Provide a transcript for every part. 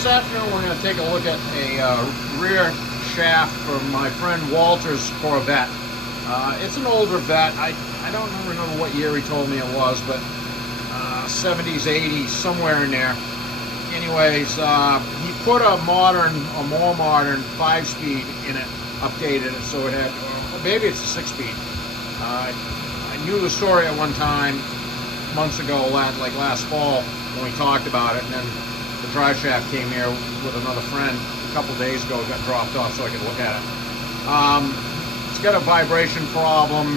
This afternoon we're going to take a look at a rear shaft for my friend Walter's Corvette. It's an older Vette. I don't remember what year he told me it was, but 70s, 80s, somewhere in there. Anyways, he put a more modern 5-speed in it, updated it so it had, maybe it's a 6-speed. I knew the story at one time, months ago, like last fall, when we talked about it, and then the drive shaft came here with another friend a couple days ago, got dropped off so I could look at it. It's got a vibration problem,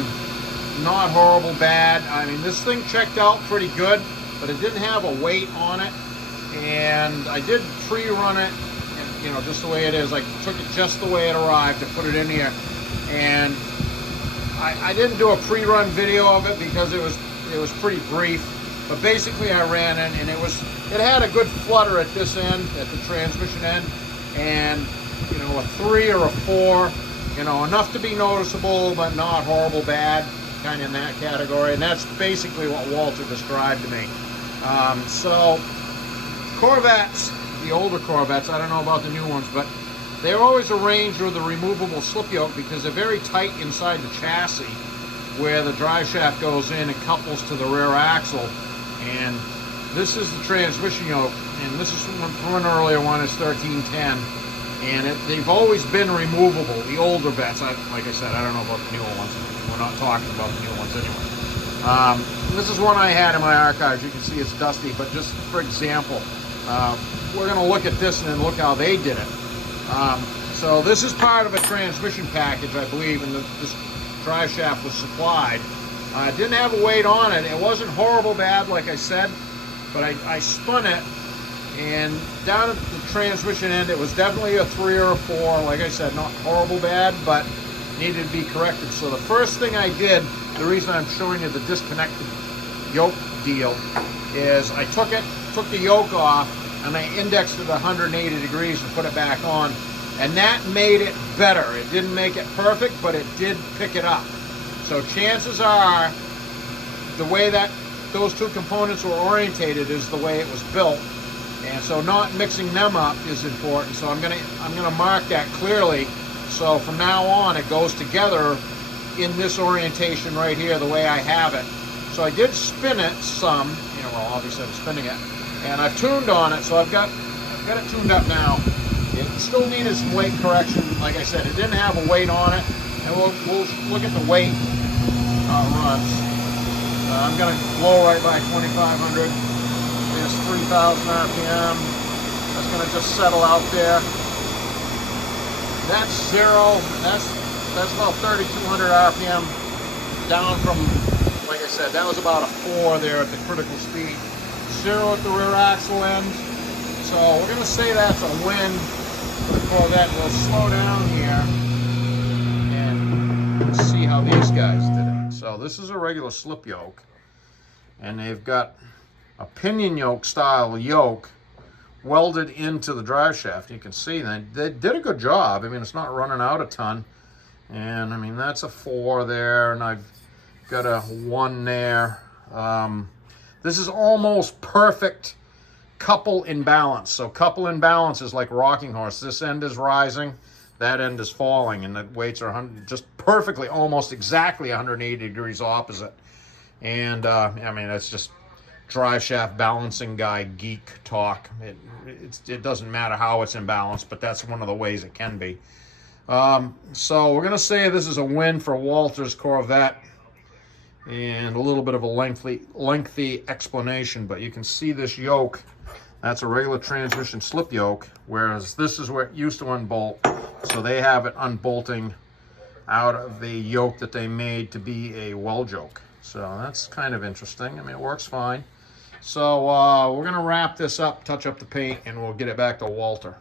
not horrible bad. I mean, this thing checked out pretty good, but it didn't have a weight on it. And I did pre-run it, you know, just the way it is. I took it just the way it arrived to put it in here. And I didn't do a pre-run video of it because it was pretty brief. But basically I ran in and it had a good flutter at this end, at the transmission end. And, you know, a 3 or a 4, you know, enough to be noticeable, but not horrible bad, kind of in that category. And that's basically what Walter described to me. So Corvettes, the older Corvettes, I don't know about the new ones, but they're always arranged with a removable slip yoke because they're very tight inside the chassis where the drive shaft goes in and couples to the rear axle. And this is the transmission yoke, and this is from an earlier one, is 1310. And they've always been removable, the older Vettes. Like I said, I don't know about the newer ones. We're not talking about the newer ones anyway. This is one I had in my archives. You can see it's dusty, but just for example, we're going to look at this and then look how they did it. So this is part of a transmission package, I believe, and this drive shaft was supplied. It didn't have a weight on it. It wasn't horrible bad, like I said, but I spun it, and down at the transmission end, it was definitely a 3 or a 4. Like I said, not horrible bad, but needed to be corrected. So the first thing I did, the reason I'm showing you the disconnected yoke deal, is I took the yoke off, and I indexed it 180 degrees and put it back on, and that made it better. It didn't make it perfect, but it did pick it up. So chances are the way that those two components were orientated is the way it was built, and so not mixing them up is important. So I'm gonna mark that clearly, so from now on it goes together in this orientation right here, the way I have it. So I did spin it some, you know, well, obviously I'm spinning it, and I've tuned on it, so I've got it tuned up now. It still needed some weight correction. Like I said, it didn't have a weight on it, and we'll look at the weight runs. I'm going to blow right by 2,500. There's 3,000 RPM. That's going to just settle out there. That's 0. That's about 3,200 RPM down from, like I said, that was about a 4 there at the critical speed. 0 at the rear axle end. So we're going to say that's a win for the Corvette. We'll slow down here and see how these guys did it. So this is a regular slip yoke, and they've got a pinion yoke style yoke welded into the drive shaft. You can see they did a good job. I mean, it's not running out a ton. And I mean, that's a 4 there, and I've got a 1 there. This is almost perfect couple in balance. So couple in balance is like rocking horse. This end is rising, that end is falling, and the weights are just perfectly, almost exactly 180 degrees opposite. And I mean, it's just drive shaft balancing guy geek talk. It doesn't matter how it's in balance, but that's one of the ways it can be. So we're gonna say this is a win for Walter's Corvette, and a little bit of a lengthy explanation, but you can see this yoke. That's a regular transmission slip yoke, whereas this is where it used to unbolt. So they have it unbolting out of the yoke that they made to be a weld yoke. So that's kind of interesting. I mean, it works fine. So we're gonna wrap this up, touch up the paint, and we'll get it back to Walter.